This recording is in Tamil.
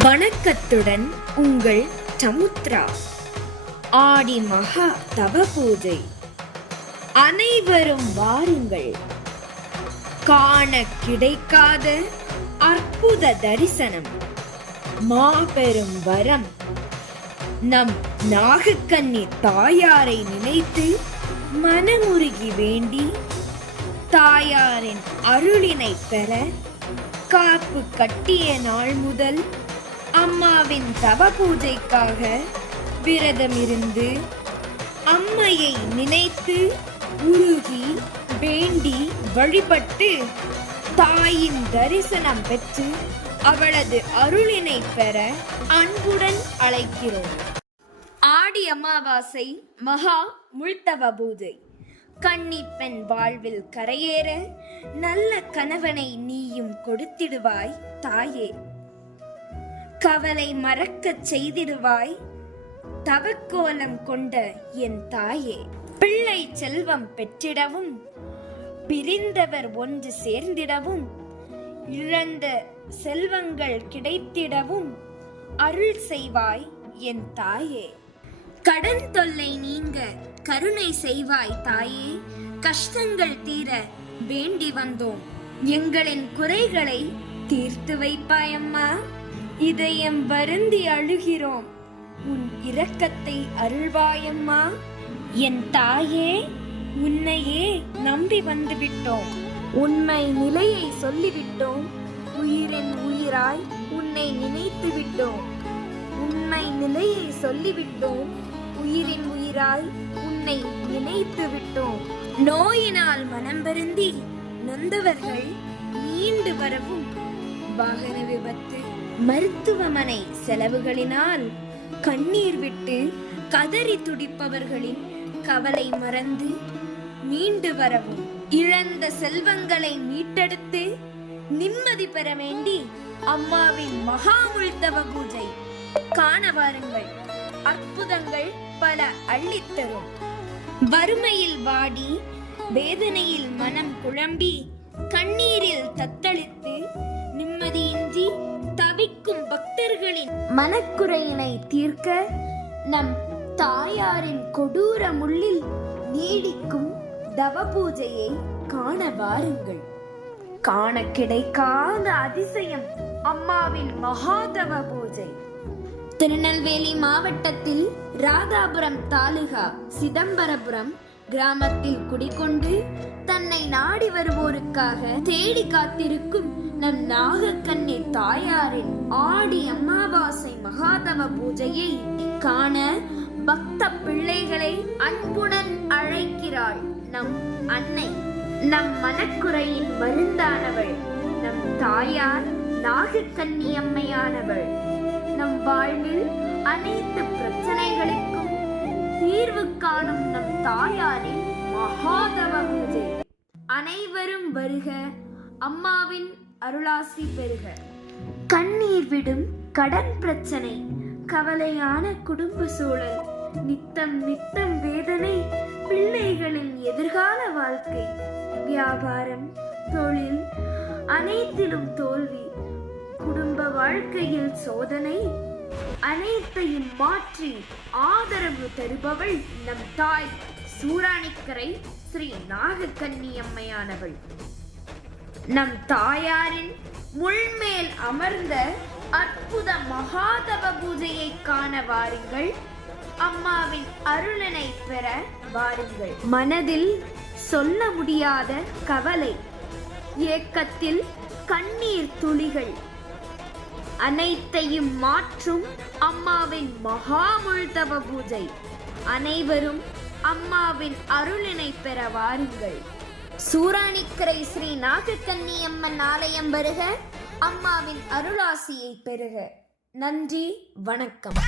வணக்கத்துடன் உங்கள் சமுத்ரா. ஆடி மகா தவ பூஜை. அனைவரும் வாருங்கள். காண கிடைக்காத அற்புத தரிசனம், மாபெரும் வரம். நம் நாகக்கன்னி தாயாரை நினைத்து மனமுருகி வேண்டி தாயாரின் அருளினை பெற காப்பு கட்டிய நாள் முதல் அம்மாவின் தவ பூஜைக்காக விரதமிருந்து அம்மையை நினைத்து உருகி வேண்டி வழிபட்டு தாயின் தரிசனம் பெற்று அவளது அருளினை பெற அன்புடன் அழைக்கிறோம். ஆடி அமாவாசை மகா முழ்த்தவ பூஜை. கன்னிப்பெண் வாழ்வில் கரையேற நல்ல கணவனை நீயும் கொடுத்திடுவாய் தாயே. கவலை மறக்கச் செய்திடுவாய் தவக்கோலம் கொண்ட என் தாயே. பிள்ளை செல்வம் பெற்றிடவும் பிரிந்தவர் ஒன்று சேர்ந்திடவும் இழந்த செல்வங்கள் கிடைத்திடவும் அருள் செய்வாய் என் தாயே. கடன் தொல்லை நீங்க கருணை செய்வாய் தாயே. கஷ்டங்கள் தீர வேண்டி வந்தோம், எங்களின் குறைகளை தீர்த்து வைப்பாயம்மா. இதயம் வருந்தி அழுகிறோம், உன் இரக்கத்தை அருள்வாயம்மா. என் தாயே, உன்னையே நம்பி வந்துவிட்டோம், உண்மை நிலையை சொல்லிவிட்டோம். உயிரின் உயிராய் உன்னை நினைத்து விட்டோம். உண்மை நிலையை சொல்லிவிட்டோம், உயிரின் உயிராய் உன்னை நினைத்து விட்டோம். நோயினால் மனம் வருந்தி நொந்தவர்கள் மீண்டு வரவும், வாகன விபத்து மருத்துவமனை செலவுகளினால் கண்ணீர் விட்டு கதறி துடிப்பவர்களின் கவலை மறந்து மீண்டு வரவும், இழந்த செல்வங்களை மீட்டெடுத்து நிம்மதி பெற வேண்டி அம்மாவின் மகாமுழ்த்தவ பூஜை காண வாருங்கள். அற்புதங்கள் பல அள்ளித்தரும். வறுமையில் வாடி வேதனையில் மனம் குழம்பி கண்ணீரில் தத்தளித்து நிம்மதியின்றி தவிக்கும் பக்தர்களின் மனக்குறையினை தீர்க்க நம் தாயாரின் கொடூர முள்ளில் நீடிக்கும் தவ பூஜையை காண வாருங்கள். காண கிடைக்காத அதிசயம் அம்மாவின் மகாதவ பூஜை. திருநெல்வேலி மாவட்டத்தில் ராதாபுரம் தாலுகா சிதம்பரபுரம் கிராமத்தில் குடிகொண்டு தன்னை நாடி வருவோருக்காக தேடி காத்திருக்கும் நம் நாகக்கன்னி தாயாரின் ஆடி அமாவாசை மகாதவ பூஜையை காண பக்த பிள்ளைகளை அன்புடன் அழைக்கிறாள் நம் அன்னை. நம் மனக்குறையின் மருந்தானவள் நம் தாயார் நாகக்கன்னி அம்மையானவள். நம் வாழ்வில் அனைத்து பிரச்சனைகளுக்கும் தீர்வு காணும் நம் தாயாரின் மகாதவ பூஜை. அனைவரும் வருக, அம்மாவின் அருளாசி பெறுக. கண்ணீர் விடும் கடன் பிரச்சனை, கவலையான குடும்ப சூழல், நித்தம் நித்தம் வேதனை, பிள்ளைகளின் எதிர்கால வாழ்க்கை, வியாபாரம் தொழில் அனைத்திலும் தோல்வி, குடும்ப வாழ்க்கையில் சோதனை, அனைத்தையும் மாற்றி ஆதரவு தருபவள் நம் தாய் சூராணிக்கரை ஸ்ரீ நாகக்கன்னி அம்மையானவள். நம் தாயாரின் முள்மேல் அமர்ந்த அற்புத மகாதவ பூஜையை காண வாருங்கள். அம்மாவின் அருளினை பெற வாருங்கள். மனதில் சொல்ல முடியாத கவலை, ஏக்கத்தில் கண்ணீர் துளிகள் அனைத்தையும் மாற்றும் அம்மாவின் மகாமுழ்த்தவ பூஜை. அனைவரும் அம்மாவின் அருளினை பெற வாருங்கள். சூராணிக்கரை ஸ்ரீ நாகக்கன்னி அம்மன் ஆலயம் வருக, அம்மாவின் அருளாசியை பெறுக. நன்றி, வணக்கம்.